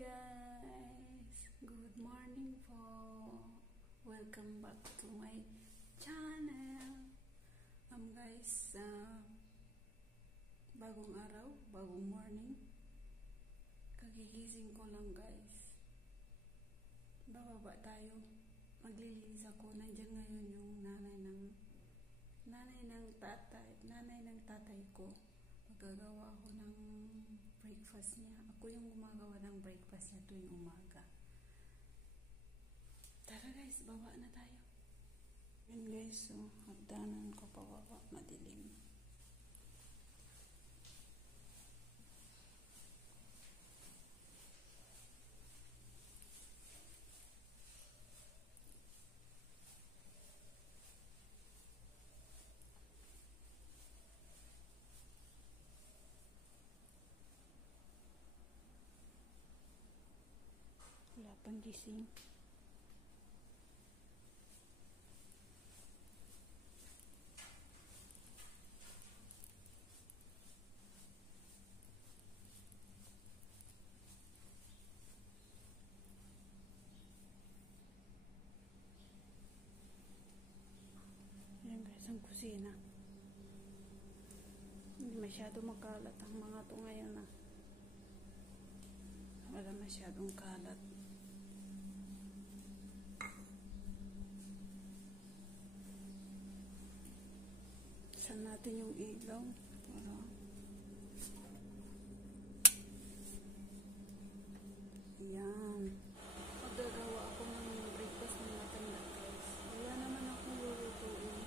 guys! Good morning po! Welcome back to my channel! Guys, bagong araw, bagong morning. Kagigising ko lang guys. Bababa tayo. Maglilinis ako. Nandiyan ngayon yung nanay ng tatay ko. Magagawa ako ng breakfast niya. Ako yung gumagawa ng breakfast niya tuwing umaga. Tara guys, baba na tayo. Yan guys, so hagdanan ko pababa, madilim. Wala pang gising. Ayan guys, ang kusina. Hindi masyado makalat ang mga to ngayon na. Wala masyadong kalat. Saan natin yung ilaw para ayan, magagawa ako ng breakfast ng natin guys. Wala naman akong lulutuin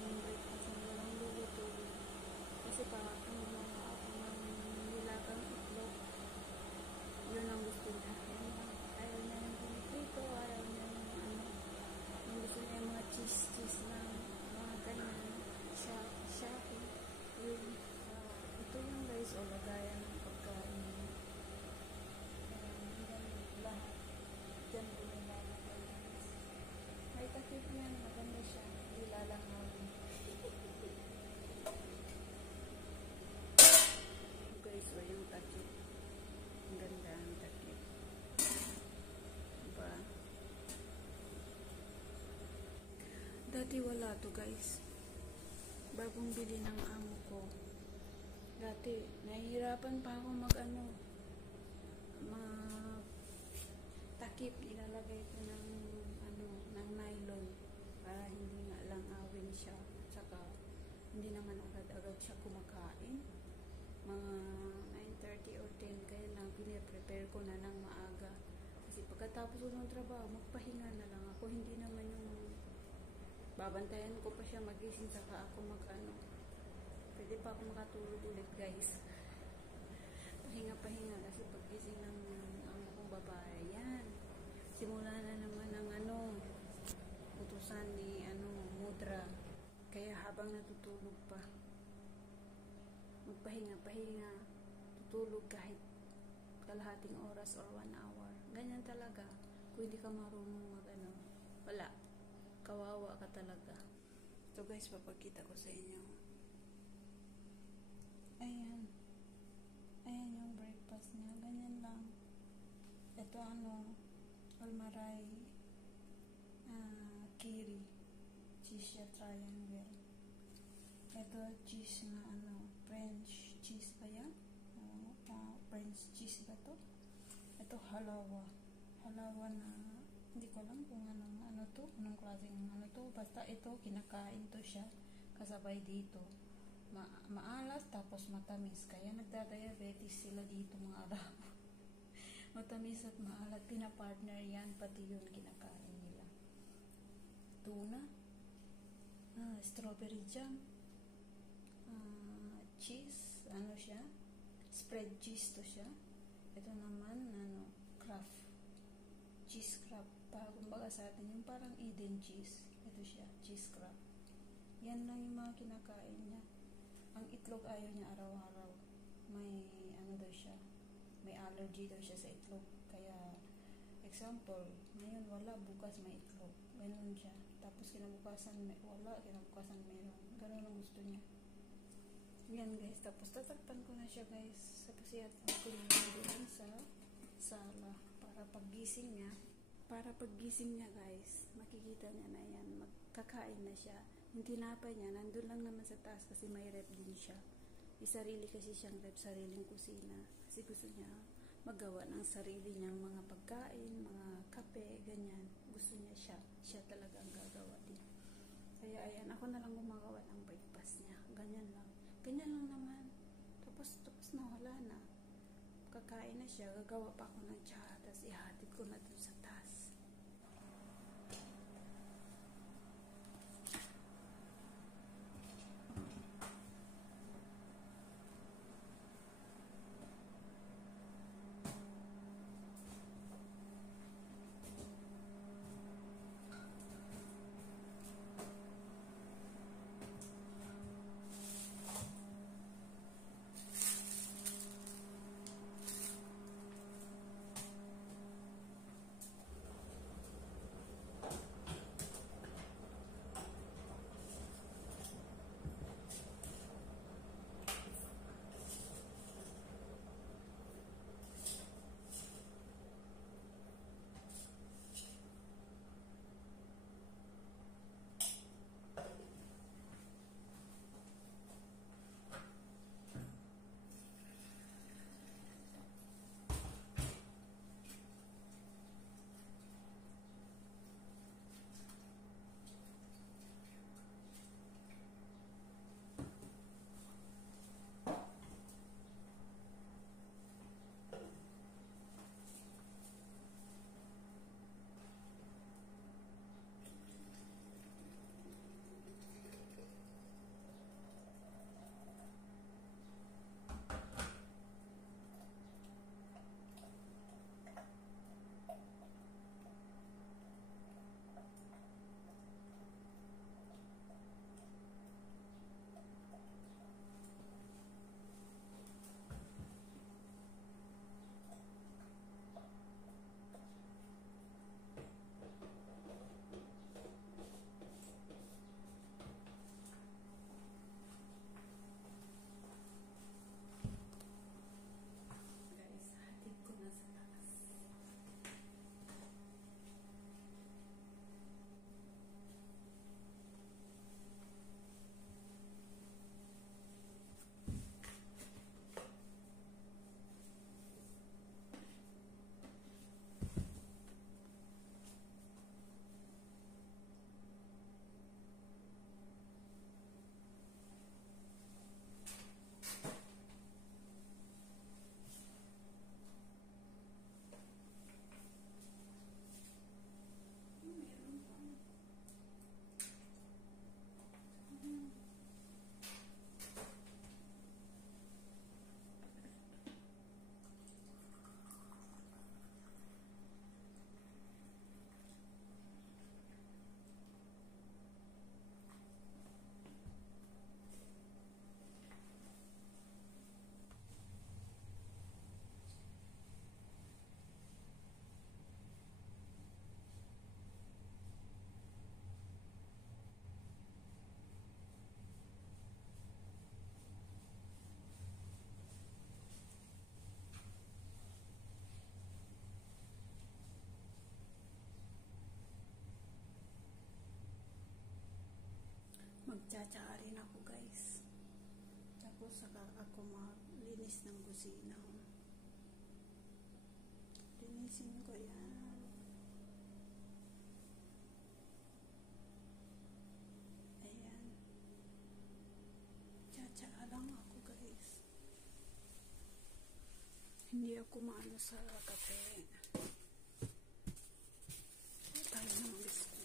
yung breakfast na walang lulutuin kasi para akong gumawa ako ng nilagang itlog. Yun ang gusto niya. Ayaw niya ng pinipito, ayaw niya ng yung gusto niya yung mga cheese na mga ganyan. Shopping. Ito yung guys, o lagayan ng pagkain. Lahat. Diyan ko nilalagay guys. May takip yan, maganda siya. Hindi lalangawin. Guys, o yung takip. Ang ganda ang takip. Diba? Dati wala to guys. Bagong bili ng amo ko. Dati, nahihirapan pa ako takip. Ilalagay ko ng nylon para hindi nga lang awin siya. Saka, hindi naman agad-agad siya kumakain. Mga 9:30 or 10, kaya lang piniprepare ko na ng maaga. Kasi pagkatapos ko ng trabaho, magpahinga na lang ako. Hindi naman yung babantayan ko pa siya magising saka ako pwede pa ako makatulog ulit guys. Pahinga kasi paggising ng kong babae yan. Simula na naman ng utusan ni mudra. Kaya habang natutulog pa, magpahinga, tutulog kahit kalahating oras or 1 hour. Ganyan talaga. Kung hindi ka marunong wala. Kawawa ka talaga. So guys, papakita ko sa inyo. Ayan. Ayan yung breakfast niya. Ganyan lang. Ito almaray kiri. Cheese siya triangle. Ito cheese na French cheese ba yan? French cheese ba to? Ito halawa. Halawa na hindi ko alam kung anong klaseng to. Basta ito, kinakain to siya. Kasabay dito. Maalat tapos matamis. Kaya nagdadiabetes sila dito mga Arabo. Matamis at maalat. Pinapartner yan. Pati yun kinakain nila. Tuna. Strawberry jam. Cheese. Siya? Spread cheese to siya. Ito naman, craft. Cheese craft. Kumbaga sa atin, yung parang Eden cheese. Ito siya, cheese craft. Yan lang yung mga kinakain niya. Ang itlog ayaw niya araw-araw. May daw siya. May allergy daw siya sa itlog. Kaya, example, ngayon wala, bukas may itlog. Ganun siya. Tapos kinabukasan wala, kinabukasan meron. Ganun ang gusto niya. Yan guys. Tapos tatakpan ko na siya guys. Tapos i-add ko na doon sa sala para paggising niya guys, makikita niya na yan, magkakain na siya. Yung tinapay niya, nandun lang naman sa taas kasi may rep din siya. May sarili kasi siyang rep, sariling kusina. Kasi gusto niya magawa ng sarili niyang mga pagkain, mga kape, ganyan. Gusto niya siya talaga ang gagawa din. Kaya ayan, ako na lang gumagawa ng breakfast niya. Ganyan lang naman. Tapos na, wala na. Kakain na siya, gagawa pa ako ng tsa, tapos ihatid ko na dun sa taas. Magtsatsa rin ako guys. Tapos saka ako maglinis ng kusina. Linisin ko yan. Ayan. Tsatsa lang ako guys. Hindi ako maano sa kape. Tayo ng biscuit.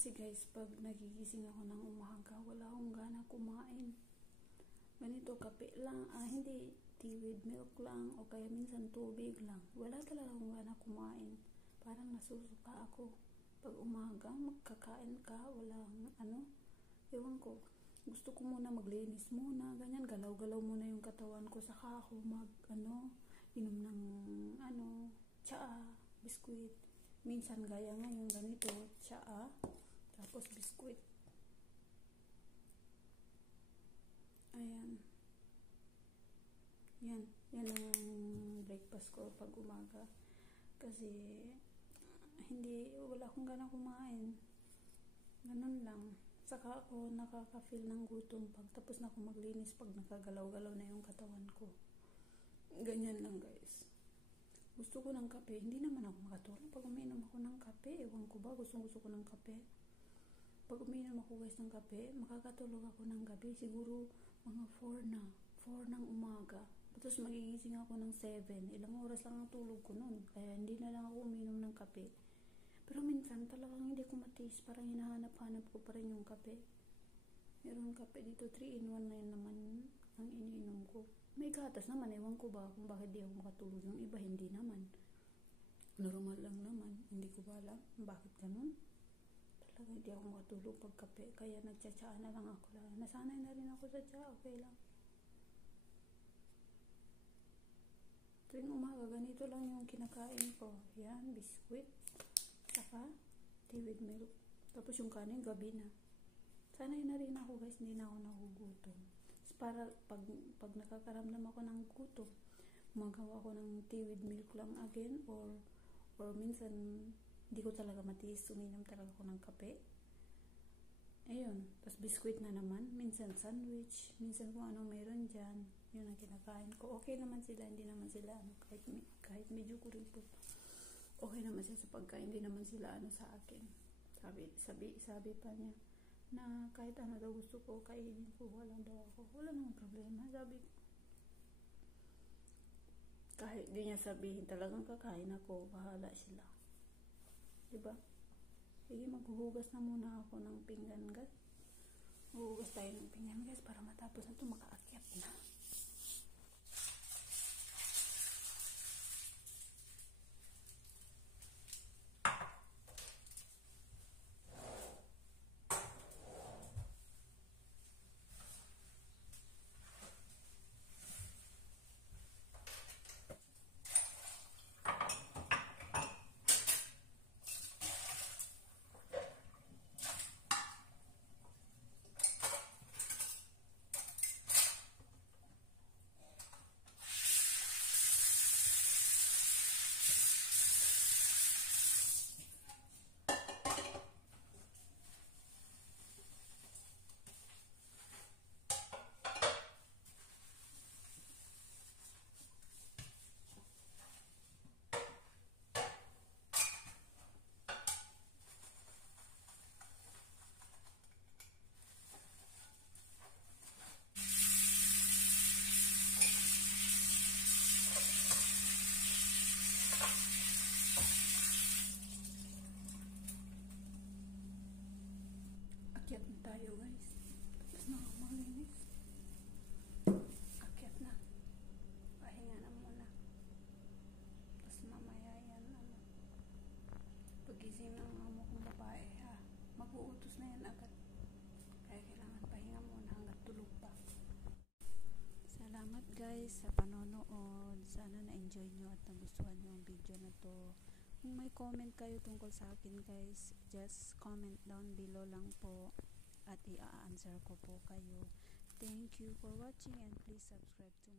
Kasi guys, pag nagigising ako ng umaga, wala akong gana kumain. Ganito, kape lang, hindi, tea with milk lang, o kaya minsan tubig lang. Wala talaga akong gana kumain. Parang nasusuka ako. Pag umaga, magkakain ka, walang ewan ko. Gusto ko muna maglinis muna, ganyan, galaw-galaw muna yung katawan ko, saka ako inom ng tsaa, biskuit. Minsan gaya ngayon ganito, tsaa, tapos biskuit. Ayan. Yan ang breakfast ko pag umaga. Kasi wala akong ganang kumain. Ganun lang. Saka ako nakaka-feel ng gutom pag tapos na ako maglinis, pag nakagalaw-galaw na yung katawan ko. Ganyan lang guys. Gusto ko ng kape. Hindi naman ako makatulog pag umiinom ako ng kape. Ewan ko ba, gusto ko ng kape. Pag umiinom ako guys ng kape, makakatulog ako ng gabi. Siguro mga 4 ng umaga. Tapos magigising ako ng 7. Ilang oras lang ang tulog ko nun. Kaya hindi na lang ako umiinom ng kape. Pero minsan talagang hindi ko matiis. Parang hinahanap-hanap ko pa rin yung kape. Meron kape dito, 3-in-1 na yun naman ang iniinom ko. May gatas naman, ewan ko ba kung bakit di ako makatulog. Yung iba hindi naman. Normal lang naman. Hindi ko ba alam bakit ganun. Talaga hindi ako makatulog pag kape. Kaya nagtsatsaa na lang ako. Nasanay na rin ako sa tsaa. Okay lang. Tuwing umaga, ganito lang yung kinakain ko. Yan, biskuit. Saka, tea with milk. Tapos yung kanin, gabi na. Sanay na rin ako guys, hindi na ako nagugutom. Para pag nakakaramdam ako ng gutom, magawa ako ng tea with milk lang again, or minsan hindi ko talaga matiis, uminom talaga ako ng kape. Ayun, tapos biskuit na naman, minsan sandwich, minsan kung anong meron dyan, yun ang kinakain ko. Okay naman sila, hindi naman sila kahit medyo kuripot. Okay naman sila sa pagkain, hindi naman sila sa akin. Sabi pa niya na kahit ano daw gusto ko, kainin ko, wala daw ako. Wala namang problema, sabi ko. Kahit di niya sabihin, talagang kakain ako, bahala sila. Diba? Sige, maghuhugas na muna ako ng pinggan, guys. Maghuhugas tayo ng pinggan, guys, para matapos na ito, makaakyat na. Akyat na tayo guys. Tapos na ako maglinis. Akyat na. Pahinga na muna. Tapos mamaya yan pagising ng amo kong babae mag-uutos na yan agad. Kaya kailangan pahinga muna hanggat tulog pa. Salamat guys sa panonood. Sana na-enjoy nyo at nagustuhan nyo ang video na to. Kung may comment kayo tungkol sa akin guys, just comment down below lang po at i-answer ko po kayo. Thank you for watching and please subscribe to